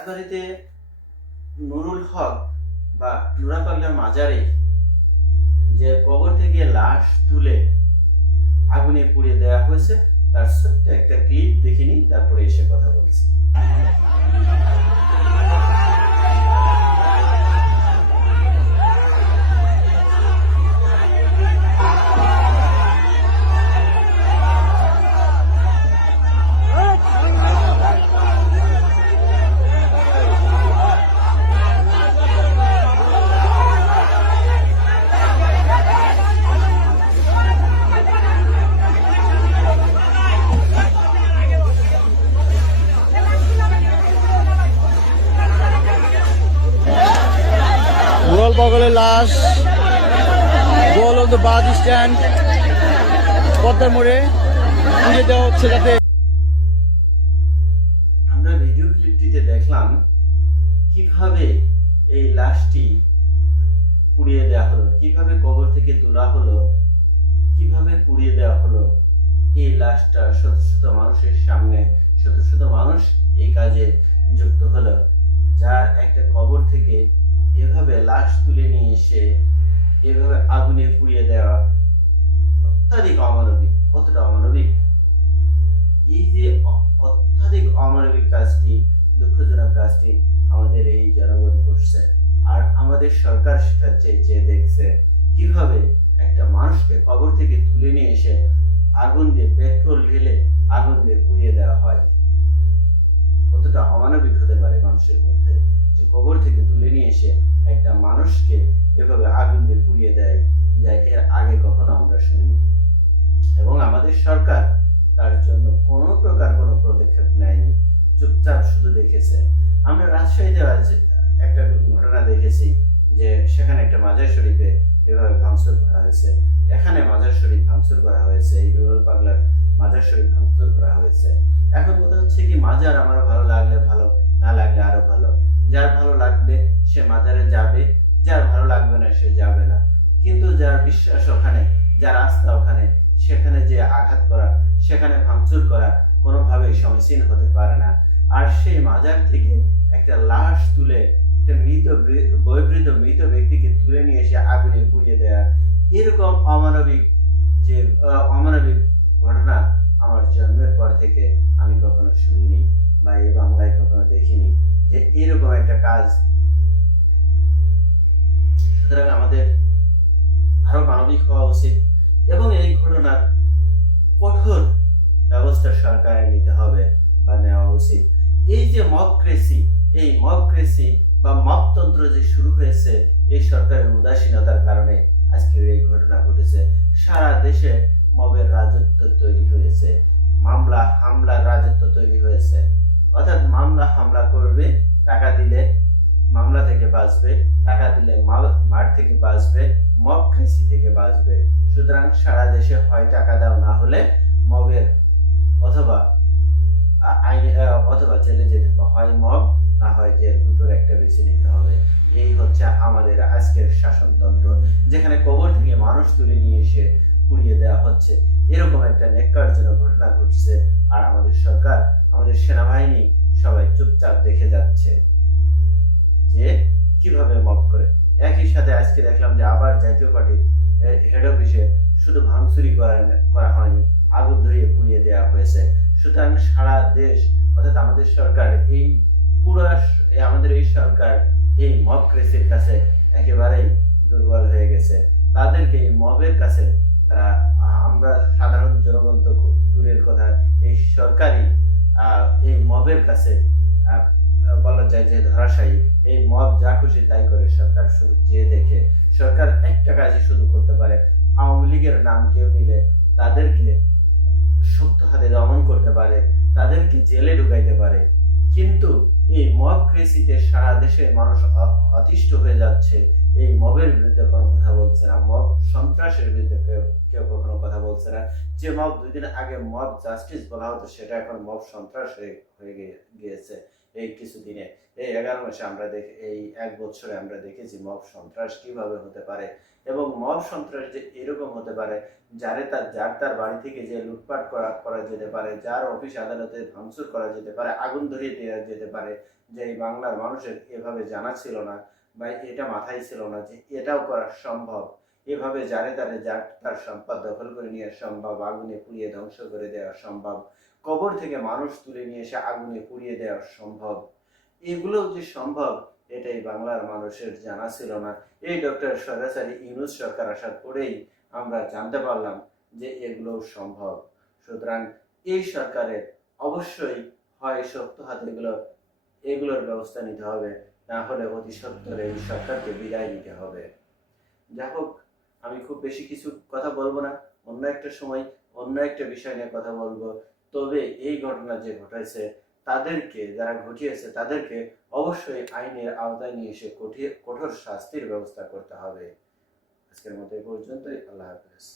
রাজবাড়িতে নুরুল হক বা নুরাপাল্লা মাজারে যে কবর থেকে লাশ তুলে আগুনে পুড়িয়ে দেওয়া হয়েছে, তার সত্যি একটা ক্লিপ দেখিনি তারপরে এসে কথা বলছি। বগলের লাশ, গোল অফ দ্য বাস স্ট্যান্ড, পদ্মার মোড়ে পুজো দেওয়া হচ্ছে যাতে আমরা ভিডিও ক্লিপটিতে দেখলাম কীভাবে এই লাশটি পুড়িয়ে দেওয়া হলো, কীভাবে কবর থেকে তোলা হলো, কীভাবে পুড়িয়ে দেওয়া হলো। এই লাশটা শত শত মানুষের সামনে, শত শত মানুষ এই কাজে যুক্ত হলো। যার একটা কবর থেকে লাশ তুলে নিয়ে এসে এভাবে আগুনে পুড়িয়ে দেওয়া অত্যাধিক অমানবিক, কতটা অমানবিক? এই যে অত্যাধিক অমানবিক কাজটি, দুঃখজনক কাজটি আমাদের এই জনগণ করছে। আর আমাদের সরকার সেটা চেয়ে দেখছে। কীভাবে একটা মানুষকে কবর থেকে তুলে নিয়ে এসে আগুন দিয়ে পেট্রোল ঢেলে আগুন দিয়ে পুড়িয়ে দেওয়া হয়? কতটা অমানবিক হতে পারে মানুষের মধ্যে যে কবর থেকে তুলে নিয়ে এসে একটা মানুষকে এভাবে আগুন দিয়ে পুড়িয়ে দেয় যা এর আগে কখনো আমরা শুনিনি। এবং আমাদের সরকার তার জন্য কোনো প্রকার কোনো পদক্ষেপ নেয়নি। চুপচাপ শুধু দেখেছে। আমরা রাজশাহীতে একটা ঘটনা দেখেছি যে সেখানে একটা মাজার শরীফে এভাবে ভাঙচুর করা হয়েছে। এখানে মাজার শরীফ ভাঙচুর করা হয়েছে। এই রুরাল পাগলার মাজার শরীফ ভাঙচুর করা হয়েছে। এখন কথা হচ্ছে কি, মাজার আমার ভালো লাগলে ভালো, না লাগলে আরও ভালো। যার ভালো লাগবে সে মাজারে যাবে, যার ভালো লাগবে না সে যাবে না। কিন্তু যার বিশ্বাস ওখানে, যার আস্থা ওখানে, সেখানে যে আঘাত করা, সেখানে ভাঙচুর করা কোনোভাবেই সমীচীন হতে পারে না। আর সেই মাজার থেকে একটা লাশ তুলে, একটা মৃত বৃ- বয়োবৃদ্ধ মৃত ব্যক্তিকে তুলে নিয়ে এসে আগুনে পুড়িয়ে দেয়া, এরকম অমানবিক যে, অমানবিক ঘটনা আমার জন্মের পর থেকে আমি কখনো শুনিনি বা এই বাংলায় কখনো দেখিনি যে এরকম একটা কাজ সুতরাং আমাদের আরও মানবিক হওয়া উচিত এবং এই ঘটনার কঠোর ব্যবস্থা সরকারের নিতে হবে বা নেওয়া উচিত। এই যে মবক্রেসি এই মবক্রেসি বা মবতন্ত্র যে শুরু হয়েছে, এই সরকারের উদাসীনতার কারণে আজকের এই ঘটনা ঘটেছে। সারা দেশে মবের রাজত্ব তৈরি হয়েছে। মামলা, হামলার রাজত্ব তৈরি হয়েছে। অর্থাৎ মামলা, হামলা করবে, টাকা দিলে মামলা থেকে বাঁচবে, টাকা দিলে মাল- মার থেকে বাঁচবে, মব কৃষি থেকে বাঁচবে। সুতরাং সারা দেশে হয় টাকা দাও, না হলে মবের অথবা আইনে অথবা জেলে যেতে হয় মব, না হয় জেল, দুটোর একটা বেছে নিতে হবে। এই হচ্ছে আমাদের আজকের শাসনতন্ত্র, যেখানে কবর থেকে মানুষ তুলে নিয়ে এসে পুড়িয়ে দেওয়া হচ্ছে। এরকম একটা নেককারজনক ঘটনা ঘটছে, আর আমাদের সরকার, আমাদের সেনাবাহিনী সবাই চুপচাপ দেখে যাচ্ছে। যে কীভাবে মব করে। একই সাথে আজকে দেখলাম যে আবার জাতীয় পার্টির হেড অফিসে শুধু ভাঙচুরি করা করা হয়নি, আগুন ধরিয়ে পুড়িয়ে দেওয়া হয়েছে। সুতরাং সারা দেশ, অর্থাৎ আমাদের সরকার এই পুরো আমাদের এই সরকার এই মব ক্রেসির কাছে একেবারেই দুর্বল হয়ে গেছে। তাদেরকে এই মবের কাছে তারা আমরা সাধারণ জনগণ তো দূরের কথা, এই সরকারি এই মবের কাছে বলা যায় যে ধরাশায়ী এই মব যা খুশি তাই করে। সরকার শুধু চেয়ে দেখে, সরকার একটা কাজই শুধু করতে পারে, আওয়ামী লীগের নাম কেউ নিলে তাদেরকে শক্ত হাতে দমন করতে পারে, তাদেরকে জেলে ঢুকাইতে পারে। কিন্তু এই মব ক্রেসিতে সারা দেশে মানুষ অতিষ্ঠ হয়ে যাচ্ছে। এই মবের বিরুদ্ধে কোনো কথা বলছে না। মব সন্ত্রাসের বিরুদ্ধে কেউ কখনো কথা বলছে না। যে মব দুই দিন আগে মব জাস্টিস বলা হতো, সেটা এখন মব সন্ত্রাস হয়ে গিয়েছে। এই কিছুদিনে। এই এগারো মাসে আমরা দেখে, এই এক বছরে আমরা দেখেছি মব সন্ত্রাস কীভাবে হতে পারে এবং মব সন্ত্রাস যে এরকম হতে পারে, যারে তার, যার তার বাড়ি থেকে যে লুটপাট করা করা যেতে পারে, যার অফিস আদালতে ভাঙচুর করা যেতে পারে, আগুন ধরিয়ে দেওয়া যেতে পারে, যে এই বাংলার মানুষের এভাবে জানা ছিল না বা এটা মাথায় ছিল না যে এটাও করা সম্ভব। এভাবে যারে তারে যার, তার সম্পদ দখল করে নেওয়া সম্ভব, আগুনে পুড়িয়ে ধ্বংস করে দেওয়া সম্ভব। কবর থেকে মানুষ তুলে নিয়ে এসে আগুনে পুড়িয়ে দেওয়া সম্ভব। এগুলো যে সম্ভব, এটাই বাংলার মানুষের জানা ছিল না। এই ডক্টর সরাসরি ইউনুস সরকার আসার পরেই আমরা জানতে পারলাম যে এগুলো সম্ভব। সুতরাং এই সরকারের অবশ্যই হয় শক্ত হাতে এগুলো, এগুলোর ব্যবস্থা নিতে হবে, না হলে অতি সত্তর এই সরকারকে বিদায় নিতে হবে। যা হোক, আমি খুব বেশি কিছু কথা বলব না। অন্য একটা সময় অন্য একটা বিষয় নিয়ে কথা বলব। তবে এই ঘটনা যে ঘটাইছে, তাদেরকে, যারা ঘটিয়েছে, তাদেরকে অবশ্যই আইনের আওতায় নিয়ে এসে কঠোর শাস্তির ব্যবস্থা করতে হবে। আজকের মতো এই পর্যন্তই, আল্লাহ হাফেজ।